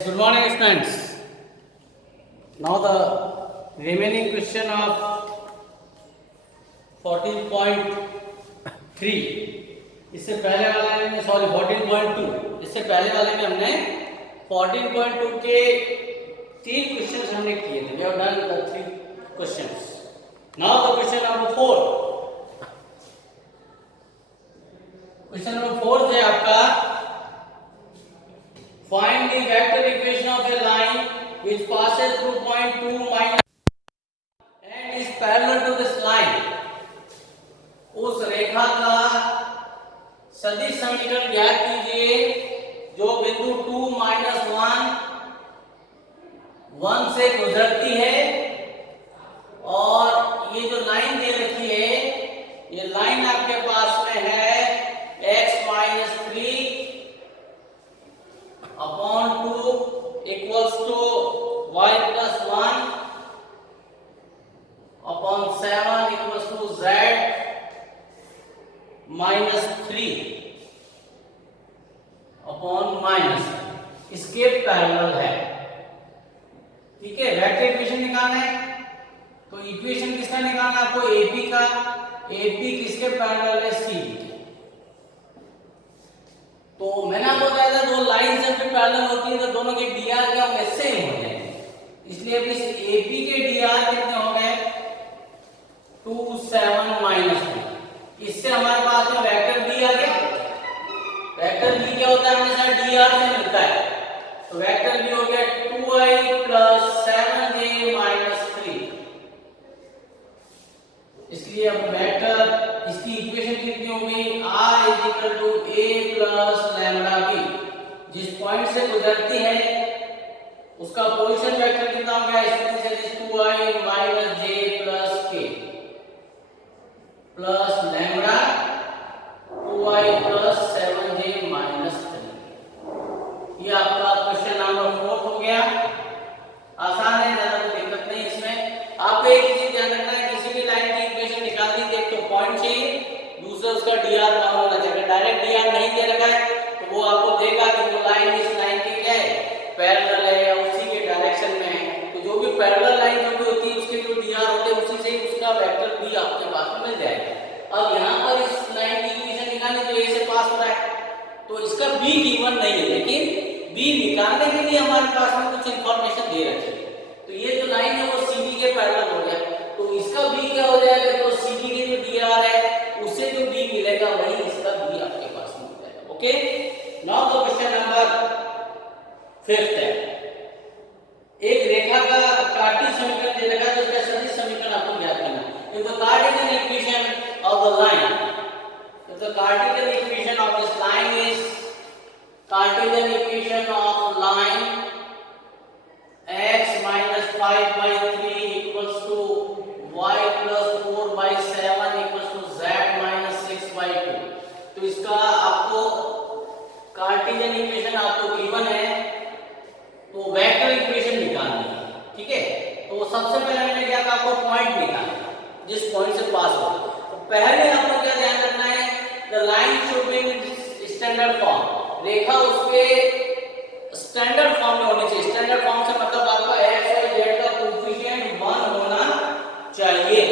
Good morning, students. Now the remaining question of 14.3. इससे पहले वाले में 14.2. इससे पहले वाले में हमने 14.2 के 3 क्वेश्चंस हमने किए थे. We have done the 3 questions. Now the question number 4. Question number 4 है आपका. Find the vector equation of a line which passes through point 2 minus and is parallel to this line. उस रेखा का सदिश समीकरण ज्ञात कीजिए जो बिंदु 2 minus 1 से गुजरती है और ये जो लाइन दे रखी है ये लाइन आपके पास में है x minus 3 upon 2 equals to y plus 1 upon 7 equals to z minus 3 upon minus इसके पैरेलल है. ठीक है, वेक्टर इक्वेशन निकालना है तो इक्वेशन किसका निकालना है आपको? एपी का. एपी किसके पैरेलल है? सी. तो मैंने आपको बताया था दो लाइन जब भी पैरेलल होती है तो दोनों के डीआर क्या होंगे? सेम होंगे. इसलिए अब इस एपी के डीआर कितने हो गए? 2 7 minus 3. इससे हमारे पास में वेक्टर बी आ गया. वेक्टर बी क्या होता है? हमेशा डीआर से मिलता है. तो वेक्टर बी हो गया 2i plus 7j minus 3. इसलिए अब वेक्टर इसकी इक्वेशन कितनी होगी? r is equal to a plus lambda b. जिस पॉइंट से गुजरती है उसका पोजीशन वेक्टर कितना हो गया? इसमें से 2i minus j plus k plus lambda 2i plus 7j minus 3. ये आपका क्वेश्चन नंबर 4 हो गया. आसान है, ज्यादा कोई दिक्कत नहीं इसमें. आपको एक चीज ध्यान रखना है, किसी भी लाइन की इक्वेशन निकालनी है तो पॉइंट चाहिए, दूसरा उसका डीआर का होना चाहिए. डायरेक्ट डीआर नहीं दे रखा है तो वो आपको देगा कि वो लाइन इस लाइन की क्या है? पैरेलल है या उसी के डायरेक्शन में है. तो जो भी पैरेलल लाइन जो भी होती है उसके जो डीआर होते हैं उसी से उसका वेक्टर बी आपके पास में मिल जाएगा. अब यहाँ पर इस लाइन की इक्वेशन निकालनी जो ए से पास हो रहा है तो इसका बी गिवन नहीं है, लेकिन बी निकालने के लिए हमारे पास में कुछ इंफॉर्मेशन दे रखी है. तो ये जो लाइन है वो सीबी के पैरेलल हो गया तो इसका बी क्या हो जाएगा? जो सीबी के जो डीआर है उससे जो बी मिलेगा वही इसका बी आपके पास में मिल जाएगा. Okay, now the question number 5 है. एक रेखा का कार्टीज समीकरण दे रखा है तो इसका सदिश समीकरण आपको ज्ञात करना है. If the Cartesian equation of the line, if the Cartesian equation of this line is Cartesian equation of line x minus 5 by 3 equals to y plus 4 by 7 equals to z minus 6 by 2. तो इसका आपको Cartesian equation आपको given है तो vector equation निकालनी है. ठीक है, तो सबसे पहले मैंने क्या कहा? आपको पॉइंट निकालना है जिस पॉइंट से पास हो. पहले आपको क्या ध्यान रखना है? The line should be in standard form. रेखा उसके स्टैंडर्ड फॉर्म में होनी चाहिए. स्टैंडर्ड फॉर्म से मतलब आपका x y z का कोएफिशिएंट 1 होना चाहिए.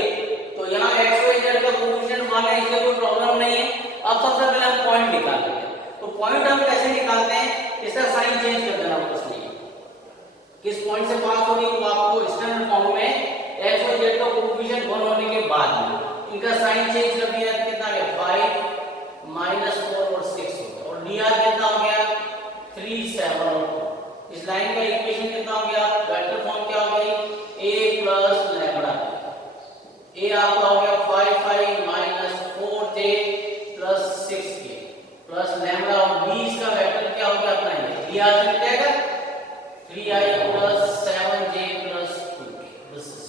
तो यहाँ x y z का कोएफिशिएंट 1 है, इससे कोई प्रॉब्लम नहीं है. अब सबसे पहले हम पॉइंट निकाल लेते हैं. तो पॉइंट हम कैसे निकालते हैं? इसका साइन चेंज कर देना बस. नहीं किस पॉइंट से पास हो रही है वो आपको स्टैंडर्ड फॉर्म में x y z का कोएफिशिएंट 1 होने के बाद इनका साइन चेंज कर दिया. कितना गया? 5 minus 4 और 6 हो गया. और dr कितना हो गया? 3 7 और 2. इस लाइन का इक्वेशन कितना हो गया? वेक्टर फॉर्म क्या हो गई? a plus lambda. a आपका हो गया 5 minus 4j plus 6k plus lambda. और b इसका वेक्टर क्या हो गया अपना? dr से मिल जाएगा 3i plus 7j plus 2k. This is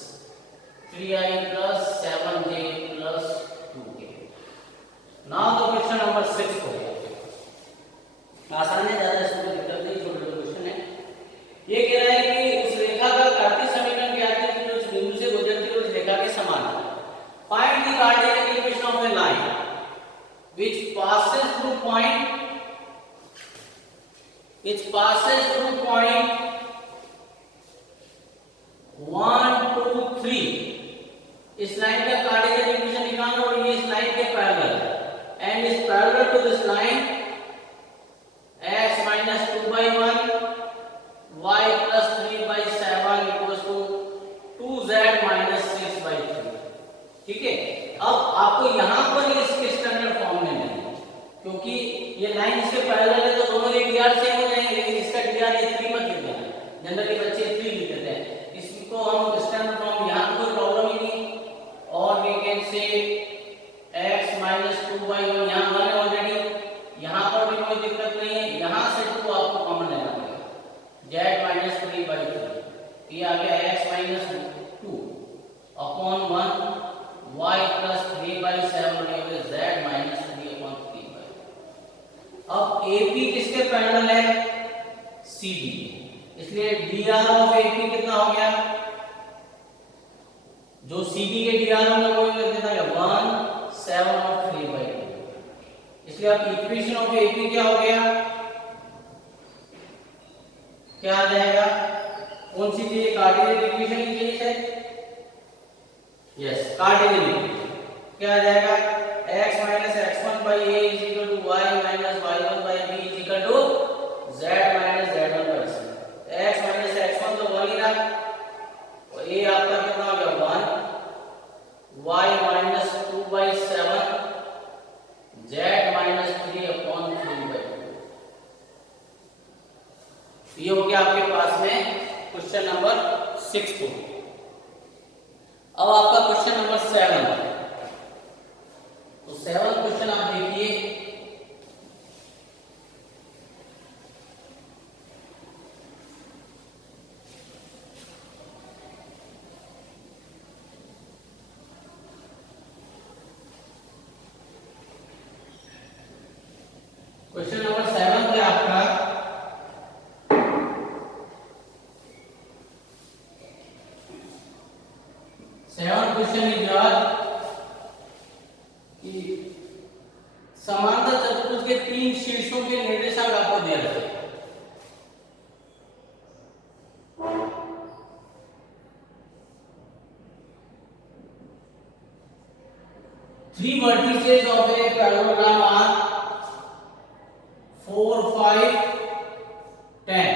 3i plus 7j plus 2k. Now the question number 6 हो गया. आसान है, ज्यादा इसमें दिक्कत नहीं, छोटे छोटे क्वेश्चन है. ये कह रहा है कि उस रेखा का कार्तीय समीकरण ज्ञात कीजिए जो उस बिंदु से गुजरती है उस रेखा के समान है. Find the Cartesian equation of a line which passes through point y plus 3/7 equals to 2z minus 6/3। ठीक है, अब आपको यहाँ पर इसके स्टैंडर्ड फॉर्म में नहीं, क्योंकि ये लाइन इसके पैरेलल है तो दोनों के dr सेम हो जाएंगे, लेकिन इसका dr ये 3 मत लिख देना, जनरली बच्चे 3 लिख देते हैं, इसको हम स्टैंडर्ड फॉर्म, यहाँ कोई प्रॉब्लम ही नहीं। और we can say x minus 2/1 यहाँ हमारे ऑलरेडी, यहाँ पर भी कोई दिक्कत नहीं है, यहाँ से 2 आपको कॉमन लेना पड़ेगा, z minus 3/3, ये आ गया x minus 2 upon 1 y plus 3/7 बनेगा z minus 3/3। अब AP किसके पैरेलल है? CD, इसलिए dr of AP कितना हो गया? जो CD के dr होगा वो कितना है? 1 7 और 3/2। इसलिए अब इक्वेशन ऑफ AP क्या हो गया? क्या आ जाएगा? कौन सी चीज? कार्डिनल इक्वेशन की चीज है, यस कार्डिनल इक्वेशन। क्या आ जाएगा? x minus x1 by a is equal to y minus y1 by b is equal to z minus z1 by c। x minus x1 तो 1 ही रहा, और a आपका कितना हो गया? 1 y minus 2/7 z minus 3 upon 3/2। ये हो गया आपके पास में क्वेश्चन नंबर 6। अब आपका क्वेश्चन नंबर 7, तो 7 क्वेश्चन आप देखिए। क्वेश्चन नंबर 7 है आपका, क्वेश्चन इज कि समांतर चतुर्भुज के 3 शीर्षों के निर्देशांक आपको दिया जाता है। Three vertices of a parallelogram are 4, 5, 10।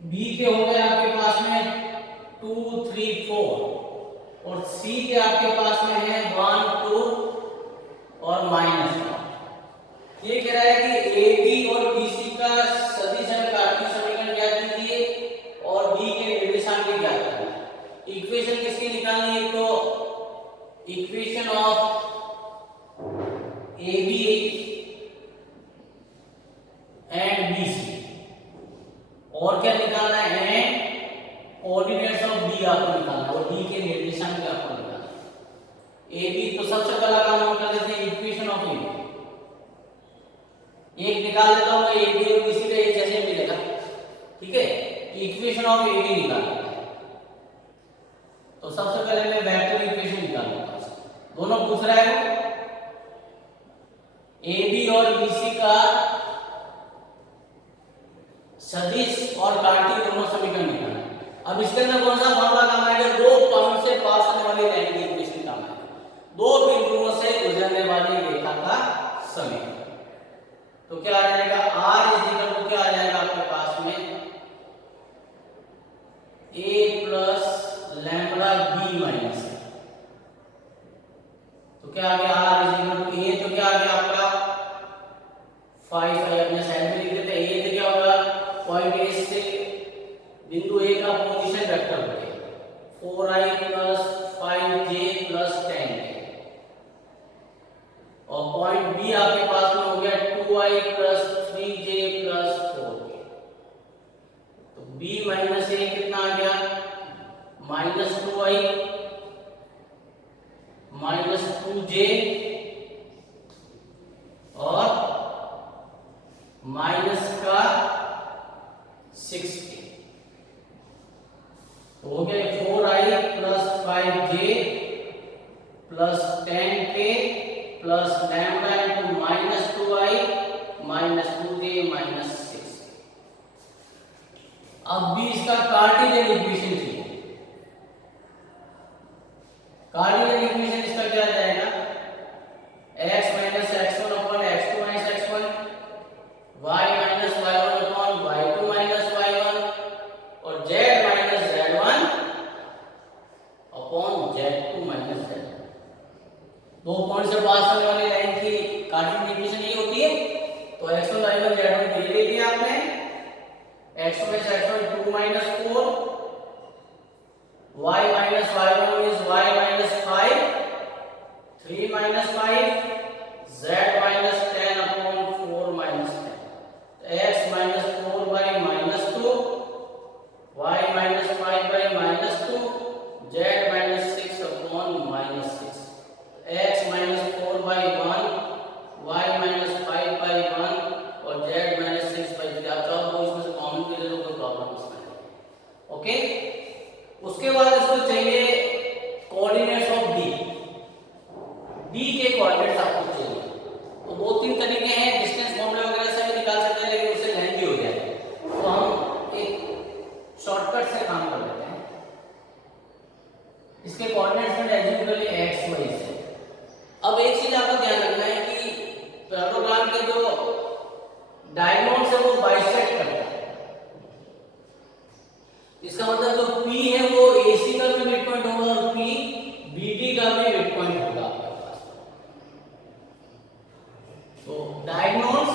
B के हो गए आपके पास में 2, 3, 4, और C के आपके पास में है 1, 2 और -1। ये कह रहा है कि AB और BC का सदिश कार्तीय समीकरण ज्ञात कीजिए और B के निर्देशांक ज्ञात करना। इक्वेशन किसकी निकालनी है? तो equation of AB and BC, और क्या निकालना है? कोऑर्डिनेट्स ऑफ D आपको निकालना है, और D के निर्देशांक क्या आपको निकालना है। AB तो सबसे पहला काम हम कर लेते हैं, इक्वेशन ऑफ AB एक निकाल लेता हूं, AB और BC का एक जैसे मिलेगा, ठीक है। इक्वेशन ऑफ AB निकालना है, तो सबसे पहले मैं वेक्टर इक्वेशन निकाल लेता हूं। दोनों पूछ रहा है AB और BC का सदिश और कार्तीय दोनों समीकरण निकालना है। अब इसके अंदर कौन सा फॉर्मूला काम आएगा? दो पॉइंट से पास होने वाली लाइन की इक्वेशन काम आएगा, दो बिंदुओं से गुजरने वाली रेखा का समीकरण। तो क्या आ जाएगा? R इज इक्वल टू क्या आ जाएगा आपके पास में? A plus lambda B minus. तो क्या आ गया? R is equal to A, तो क्या आ गया आपका 5 अपने साइड में लिख देते हैं। A तो क्या होगा? पॉइंट A से बिंदु A का पोजीशन वेक्टर हो गया 4i plus 5j plus 10k, और पॉइंट B आपके पास में हो गया 2i plus 3j plus 4k। तो B माइनस A कितना आ गया? माइनस 2i माइनस 2j और माइनस का 6k। तो हो गया 4i plus 5j plus 10k plus lambda into minus 2i minus 2j minus 6। अब भी इसका कार्टेशियन इक्वेशन चाहिए। कार्टेशियन इक्वेशन इसका क्या आ जाएगा? x minus x1 upon x2 minus x1, y minus y1 upon x minus x1 2 minus 4, y minus y1 is y minus 5, 3 minus 5, z minus 10 upon 4 minus 10. x minus 4 by minus 2, y minus 5 by minus 2, z minus 6 upon minus 6. x minus 4 by 1, y minus 5 by 1 और z minus 6 by 3. आप चाहो तो इसमें से common भी ले लो, कोई problem इसमें नहीं. ओके, उसके बाद इसको चाहिए कोऑर्डिनेट्स ऑफ डी. डी के कोऑर्डिनेट्स आपको चाहिए. तो दो तीन तरीके हैं, डिस्टेंस फॉर्मूला वगैरह से भी निकाल सकते हैं, लेकिन उससे लेंथी हो जाएगा. तो हम एक शॉर्टकट से काम कर लेते हैं. इसके कोऑर्डिनेट्स में एग्जैक्टली x y से. अब एक चीज आपको ध्यान रखना है कि पैराग्राम के जो डायगोनल्स है वो बाइसेक्ट करता है. इसका मतलब जो P है वो AC का भी मिड पॉइंट होगा और P BD का भी मिड पॉइंट होगा आपके पास. तो डायगोनल्स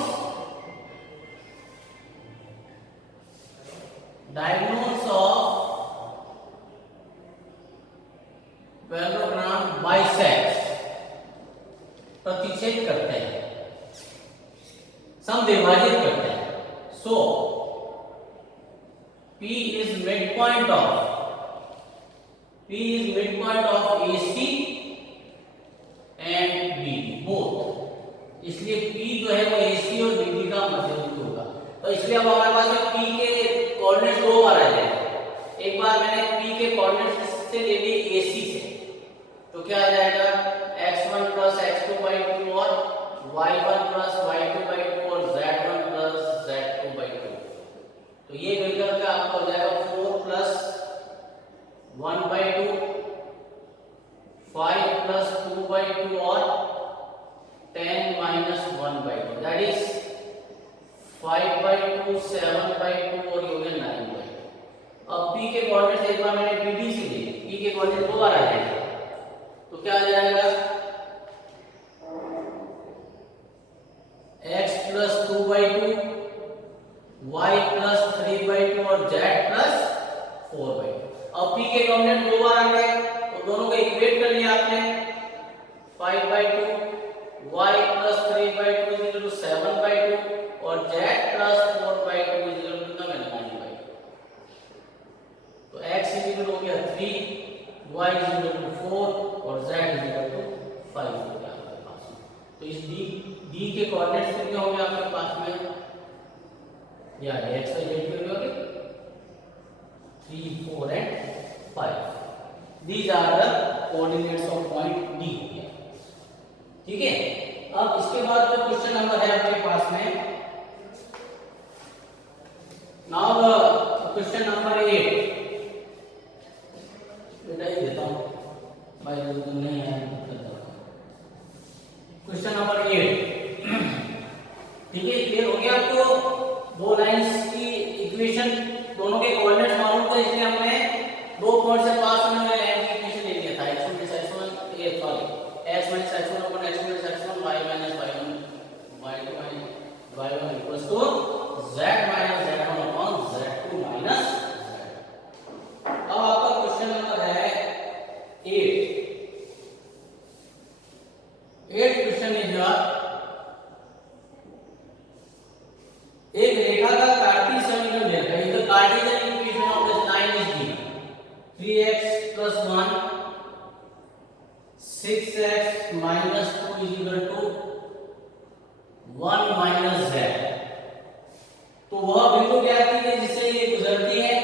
ऑफ पैराग्राम बाइसेक्ट, प्रतिच्छेद करते हैं, समद्विभाजित करते हैं. सो P is midpoint of AC and BD both. इसलिए P जो है वो AC और BD का मध्यबिंदु होगा. तो इसलिए अब हमारे पास P के कोऑर्डिनेट्स दो बार आ जाएंगे. एक बार मैंने P के कोऑर्डिनेट्स से ले ली AC से, तो क्या आ जाएगा x1 plus x2 by 2 और y1 plus y2 by 2 और z1 plus z2 by 2. तो ये मिलकर के आपका हो जाएगा 4 plus 1 by 2, 5 plus 2 by 2 और 10 minus 1 by 2. That is 5 by 2, 7 by 2 और ये हो गया 9 by 2. अब P के कोऑर्डिनेट्स एक बार मैंने BD से लिए, P के कोऑर्डिनेट दो बार आ जाएंगे. तो क्या आ जाएगा x plus 2 by 2, y plus 3 by 2 और z plus 4 by 2. अब P के कोऑर्डिनेट दो बार आ गए, तो दोनों को इक्वेट कर लिया आपने. 5 by 2, y plus 3 by 2 is equal to 7 by 2 और z plus 4 by 2 is equal to 9 by 2. तो x is equal हो गया 3, y is equal to 4 और z is equal to 5 हो गया आपके पास. तो इस d के कोऑर्डिनेट्स कितने होंगे आपके पास में, या x y z कितने होंगे 3, 4 and 5. These are the coordinates of point D. ठीक है. अब इसके बाद जो क्वेश्चन नंबर है आपके पास में, नाउ क्वेश्चन नंबर 8 बेटा ये देता हूं भाई, तो नहीं है. Question number 8. ठीक है, क्लियर हो गया आपको. दो लाइंस की इक्वेशन, दोनों के कोऑर्डिनेट्स मालूम थे, इसलिए हमने दो पॉइंट से पास होने वाले लाइन की इक्वेशन ले लिया था. x minus x1 ये sorry x minus x1 upon x minus x1 y minus y1 y1 equals to z minus z1 upon z2 minus z. अब आपका क्वेश्चन नंबर है 8. 8 क्वेश्चन इज एक रेखा का कार्टेशियन समीकरण दिया है. इधर Cartesian equation of this line is given. 3x plus 1, 6x minus 2 is equal to 1 minus z. तो वह बिंदु ज्ञात कीजिए जिससे ये गुजरती है.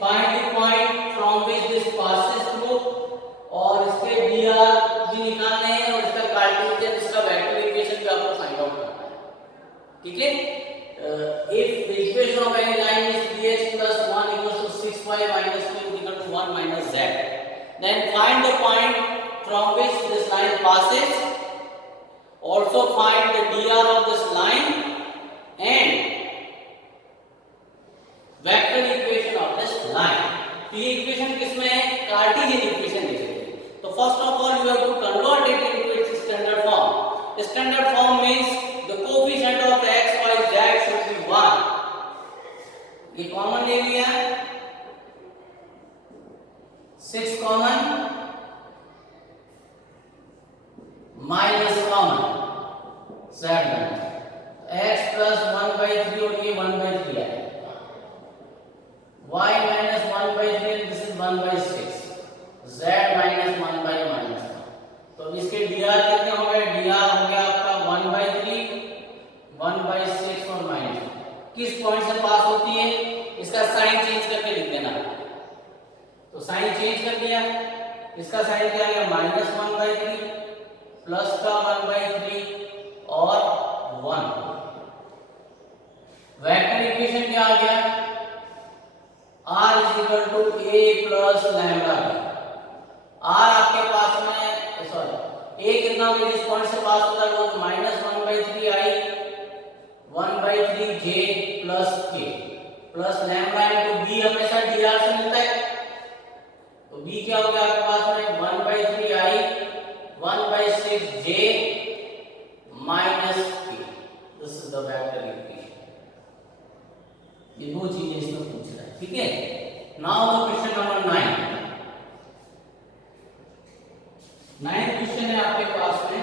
Find the point from which this passes through. और इसके dr भी निकालने हैं और इसका कार्टेशियन, इसका वेक्टर इक्वेशन भी आपको फाइंड आउट करना है. ठीक है. If the equation of any line is 3x plus 1 equals to 6y minus 2 is equal to 1 minus z, then find the point from which this line passes. Also find the dr of this line and vector equation of this line. ये equation किसमें है? Cartesian equation लिखेंगे. तो first of all you have to convert it into its standard form. Standard form means the coefficient of x, y, z should be 1. ये common ले लिया, 6 common minus common z x plus 1/3 और ये 1/3 है, y minus 1/3 this is 1/6, z minus 1/-1। तो इसके dr कितने हो गए, dr हो गया आपका 1/3, 1/6 और माइनस किस पॉइंट से पास होती है, इसका साइन चेंज करके लिख देना। तो साइन चेंज कर दिया, इसका साइन क्या आ गया, -1/3 प्लस का 1/3 और 1। वेक्टर इक्वेशन क्या आ गया, r = a plus lambda. r आपके पास में सॉरी a कितना होगा, जिस पॉइंट से पास होता है वो -1/3i 1/3j plus k plus lambda into b हमेशा dr से मिलता है। तो b क्या हो गया आपके पास में 1/3i 1/6j minus k। This is the vector equation. ये दो चीजें इसमें पूछ रहा है, ठीक है। Now the question number 9। 9th question है आपके पास में,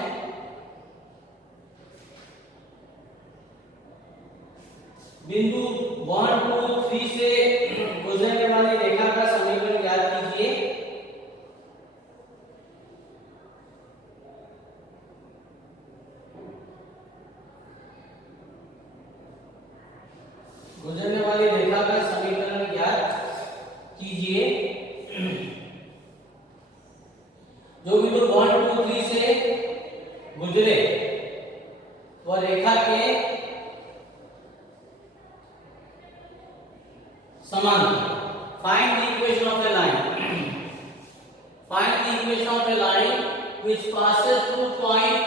बिंदु 1 2 3 से गुजरने वाली रेखा का समीकरण याद कीजिए। गुजरने वाली रेखा का समीकरण याद कीजिए। जो बिंदु 1 2 3 से गुजरे वह रेखा के समान। Find the equation of A line, find the equation of A line which passes through point,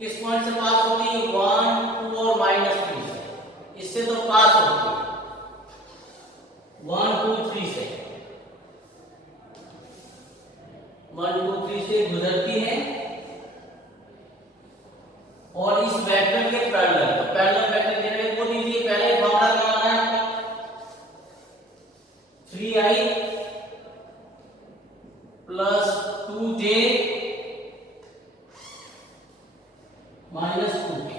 किस पॉइंट से पास होती है, 1 2 और -3 से। इससे तो पास होती है 1 2 3 से, 1 2 3 से गुजरती है और इस वेक्टर के पैरेलल। तो पैरेलल वेक्टर देने को दीजिए, पहले फॉर्मूला क्या आ रहा है, 3i plus 2j minus 2k।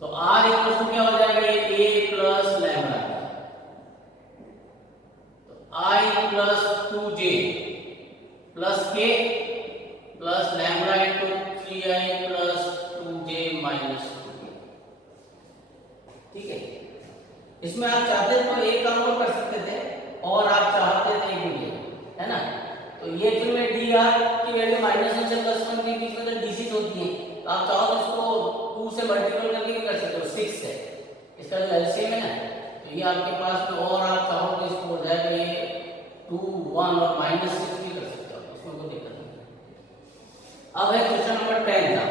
तो r इक्वल टू क्या हो जाएगा, ये a प्लस लैम्डा। तो i plus 2j plus k plus lambda into 3i plus 2j minus 2k। ठीक है। इसमें आप चाहते तो एक काम और कर सकते थे, और आप चाहते थे भी, है ना। तो ये जो है dr की वैल्यू -1 से +1 के बीच में तो डिजिट होती है, तो आप चाहो तो इसको 2 से मल्टीपल करके भी कर सकते हो, 6 से। इसका जो एलसीएम है ना, तो ये आपके पास में, और आप चाहो तो इसको हो जाएगा ये 2 1 और -6 भी कर सकते हो, इसमें कोई दिक्कत नहीं। अब है क्वेश्चन नंबर 10 का।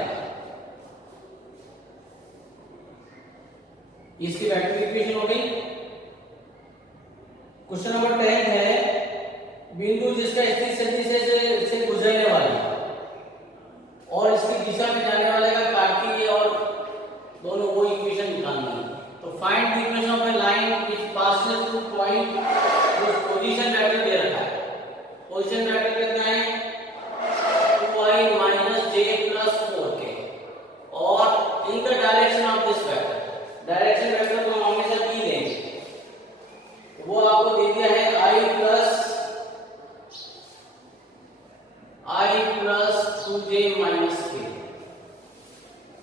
इसकी वेक्टर इक्वेशन हो गई। क्वेश्चन नंबर 10 है, बिंदु जिसका स्थित सदिश से गुजरने वाली और इसकी दिशा में जाने वाले का कार्तीय और दोनों वो इक्वेशन निकालनी है। तो find the equation of A line which passes through point, जो पोजीशन वेक्टर दे रखा है। पोजीशन वेक्टर कितना है, 2i - j + 4k, और in the direction of this vector, direction vector को हम हमेशा दी देंगे, वो आपको दे दिया है i plus 2j minus k।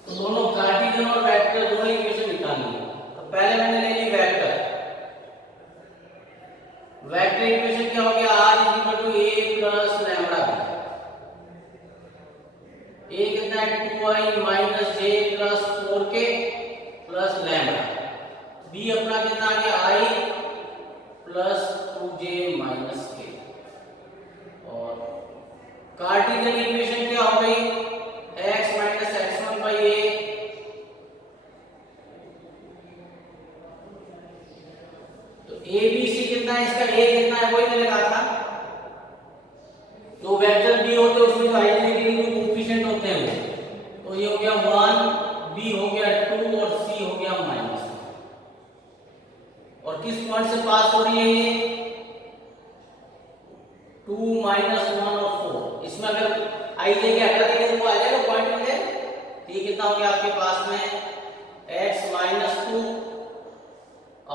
तो दोनों कार्टेशियन और वेक्टर दोनों इक्वेशन निकालनी है। तो पहले मैंने ले ली वेक्टर। वेक्टर इक्वेशन क्या हो गया, r = a plus lambda. a कितना है, 2i - j + 4k plus lambda. b अपना कितना आ गया, i plus 2j minus k। और कार्टेशियन इक्वेशन क्या हो गई, x - x1/a तो abc कितना है, इसका a कितना है वही मैंने कहा था। जो वेक्टर b होते हैं उसमें जो आइडेंटिटी कोएफिशिएंट होते हैं वो, तो ये हो गया 1, b हो गया पास हो रही है ये 2 माइनस 1 और 4, इसमें अगर आई लेके हटा देंगे तो वो आ जाएगा पॉइंट में। ये कितना हो गया आपके पास में x minus 2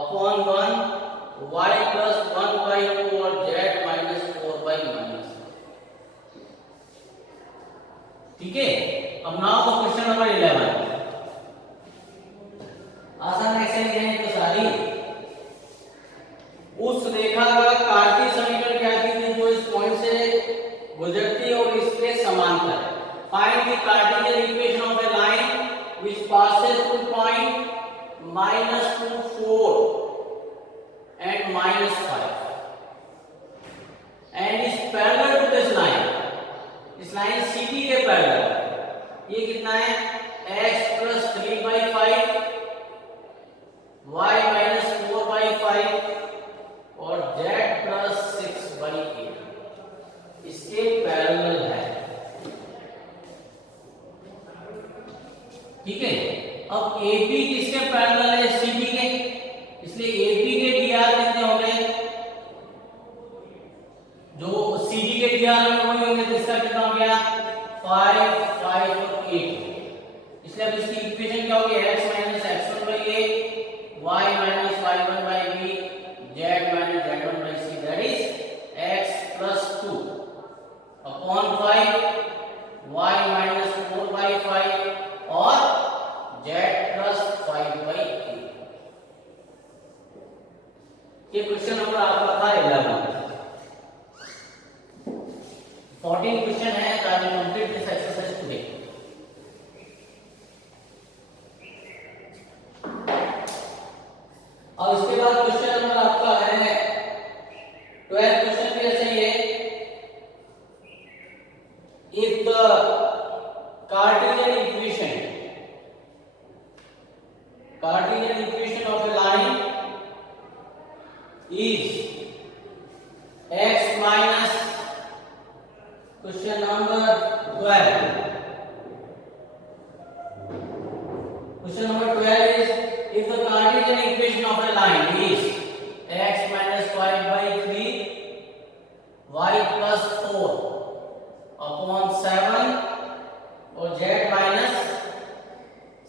upon 1 y plus 1 by 2 और z माइनस 4 बाई माइनस। ठीक है, अब नाउ तो क्वेश्चन नंबर 11। आसान एक्सरसाइज है तो सारी। उस रेखा का कार्तीय समीकरण क्या थी जो इस पॉइंट से गुजरती है और इसके समांतर है। Find the Cartesian equation of A line which passes through point -2 4 and -5 and is parallel to this line। इस लाइन CD के पैरेलल। ये कितना है x plus 3/5 y minus 4/5 और z plus 6/8 इसके पैरेलल है। ठीक है, अब AB किसके पैरेलल है CD के, इसलिए AB के dr कितने होंगे, जो CD के dr में वही होंगे, तो इसका कितना हो गया 5 5 और 8। इसलिए अब इसकी इक्वेशन क्या होगी x minus x1/a y minus y1/b z minus z1/c, that is x plus 2 upon 5 y minus 4/5 और z plus 5/8। ये क्वेश्चन नंबर आपका था 11। 14 क्वेश्चन है, तो I will complete this exercise today. और इसके बाद क्वेश्चन नंबर आपका है 12 क्वेश्चन भी ऐसे ही है। If the Cartesian equation of A line is x minus question number 12। Question number 12 is if the Cartesian equation of a line is x minus 5/3 y plus 4 upon 7 और z minus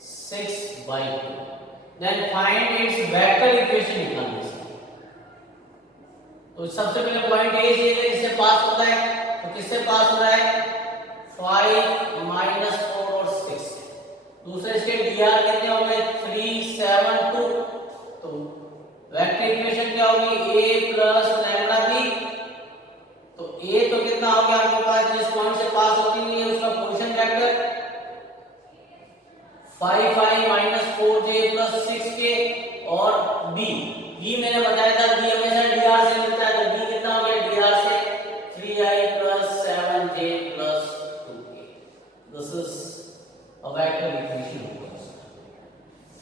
6/2, then find its vector equation निकालनी है। तो सबसे पहले point A से इससे पास होता है, तो किससे पास हो रहा है 5 minus 4 और 6। दूसरे इसके dr कितने होंगे 3 7 2। तो वेक्टर इक्वेशन क्या होगी a प्लस लैम्डा b। तो a तो कितना हो गया आपके पास जिस पॉइंट से पास होती है उसका position vector 5 5 minus 4j plus 6k और b मैंने बताया था b हमेशा dr से मिलता है, तो b कितना हो गया dr से 3i plus 7j plus 2k। This is a vector equation।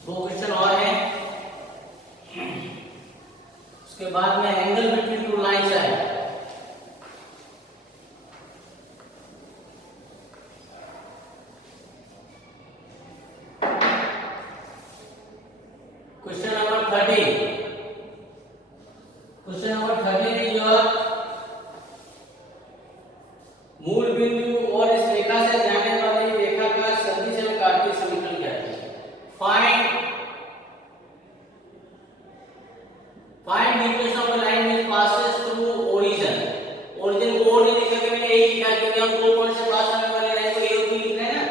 दो क्वेश्चन और हैं, उसके बाद में एंगल बिटवीन टू लाइंस है। Question number 13। Question number 13 is your मूल बिंदु और इस रेखा से जाने वाली रेखा का सदिश एवं कार्तीय समीकरण क्या है। Find the equation of a line which passes through origin। origin को और नहीं लिखा के मैंने यही लिखा क्योंकि हम दो पॉइंट से पास होने वाले लाइन को ए और बी लिख रहे हैं ना,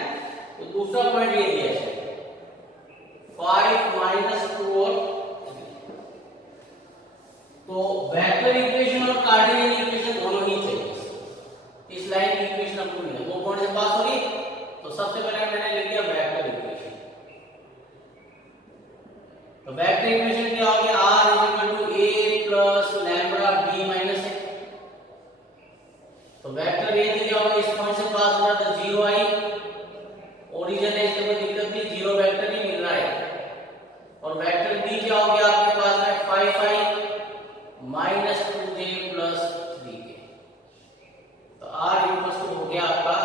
तो दूसरा पॉइंट ये दिया है 5 minus 2 और 3। तो वेक्टर इक्वेशन और कार्टेशियन इक्वेशन दोनों ही चाहिए। इस लाइन की इक्वेशन आपको मिला, वो पॉइंट से पास होगी, तो सबसे पहले मैंने लिख दिया वेक्टर इक्वेशन। तो वेक्टर इक्वेशन क्या हो गया r a plus lambda b minus a। तो वेक्टर a दिया होगा इस पॉइंट से पास हो रहा था 0 आई, ओरिजिन है इसलिए कोई दिक्कत नहीं, 0 वेक्टर ही मिल रहा है। और वेक्टर b क्या हो गया आपके पास में 5 i minus 2j plus 3k। तो r इक्वल्स टू हो गया आपका,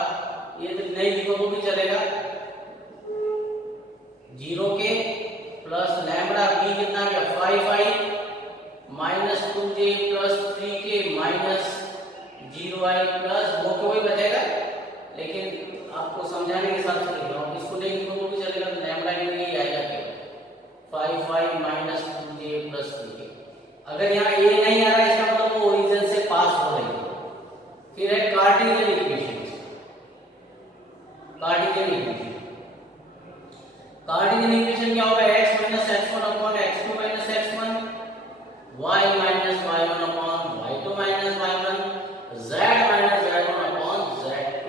ये तो नहीं लिखो तो भी चलेगा 0 के प्लस लैम्डा b कितना गया 5 i -2j plus 3k minus 0i plus वो तो वही बचेगा, लेकिन आपको समझाने के हिसाब से लिख रहा हूँ। इसको लेकिन तो भी चलेगा, तो लैम्डा में ही आएगा केवल 5y minus 2j plus 3k। अगर यहाँ a नहीं आ रहा है इसका मतलब वो ओरिजिन से पास हो रही है। फिर है कार्टेशियन इक्वेशन। कार्टेशियन इक्वेशन क्या होगा? x minus x1 upon x2 minus x1, y minus y1 upon y2 minus y1, z minus z1 upon z2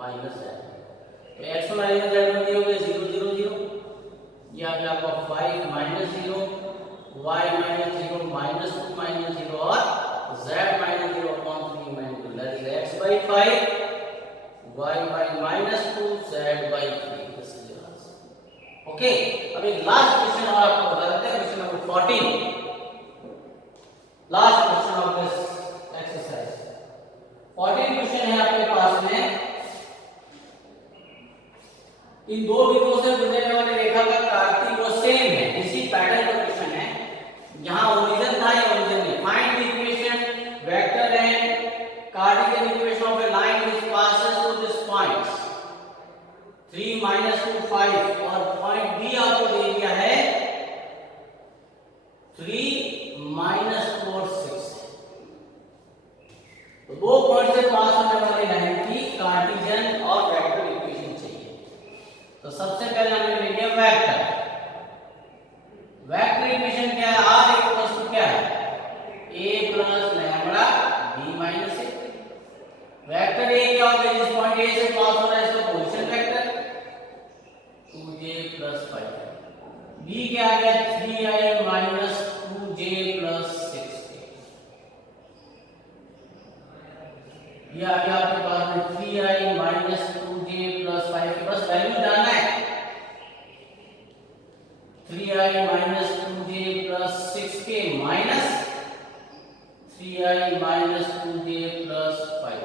minus z1। तो x1 माइनस z1 दियोगे 0 0 0, ये आ गया आपका 5 minus 0, y minus 0 minus 2 minus 0 और z minus 0 upon 3 minus 2, that is x by 5, y by minus 2, z by 3। Okay, अब एक last question और आपको बता देते हैं, question number 14, last question of this exercise. 14 question है आपके पास में। इन दो बिंदुओं से गुजरने वाली रेखा का कार्तीय वो सेम है, इसी पैटर्न का क्वेश्चन है। यहां ओरिजिन था, ये ओरिजिन है। Find the equation vector and Cartesian equation of A line which passes through this points 3 -2 5 और पॉइंट बी आपको दे दिया है 3 -4 6। तो दो पॉइंट से पास होने वाली लाइन की कार्टेशियन और वेक्टर इक्वेशन चाहिए। तो सबसे पहले हमने ले लिया वेक्टर। वेक्टर इक्वेशन क्या है? r इक्वल्स टू क्या है? a plus lambda b minus a। Vector a क्या होगा? जिस पॉइंट a से पास हो रहा है इसका position vector 2j plus 5। b क्या आ गया? 3i minus 2j plus 6k। ये आ गया आपके पास में 3i माइनस 2j प्लस 5 के बस वैल्यू डालना है। 3i minus 2j plus 6k minus 3i minus 2j plus 5।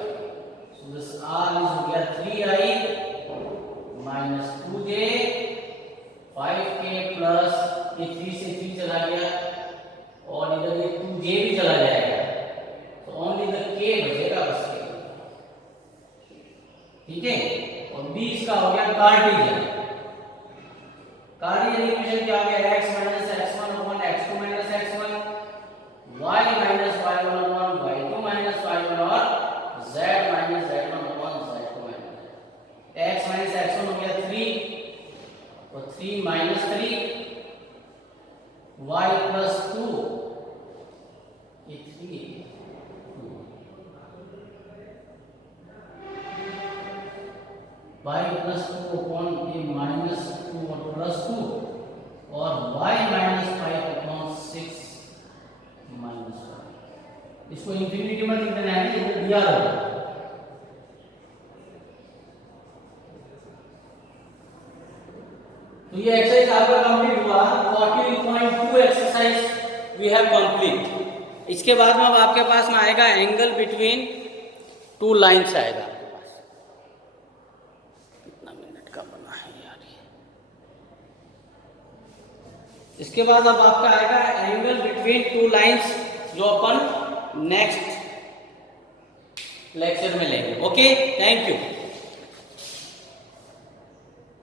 So this r is हो गया 3i minus 2j 5k plus ये 3 से 3 चला गया और इधर ये 2j भी चला जाएगा, तो ओनली द k बचेगा बस। ठीक है, और b इसका हो गया कार्टेशियन। कार्टेशियन इक्वेशन क्या आ गया? x minus x1 upon x2 minus x1, y minus y1 upon y2 minus y1 और z minus z1 upon z2 minus. x minus x1 हो गया 3 और 3 माइनस 3, y प्लस 2 ये 3 y प्लस 2 अपॉन ये minus 2 और प्लस 2 और y minus 5 upon 6 minus 1। इसको infinity में लिख देना है, ये दिया होगा। तो ये एक्सरसाइज आपका कंप्लीट हुआ। 14.2 एक्सरसाइज वी हैव कंप्लीट। इसके बाद में अब आपके पास में आएगा एंगल बिटवीन टू लाइंस आएगा। इसके बाद अब आपका आएगा एंगल बिटवीन टू लाइंस, जो अपन नेक्स्ट लेक्चर में लेंगे। Okay, thank you.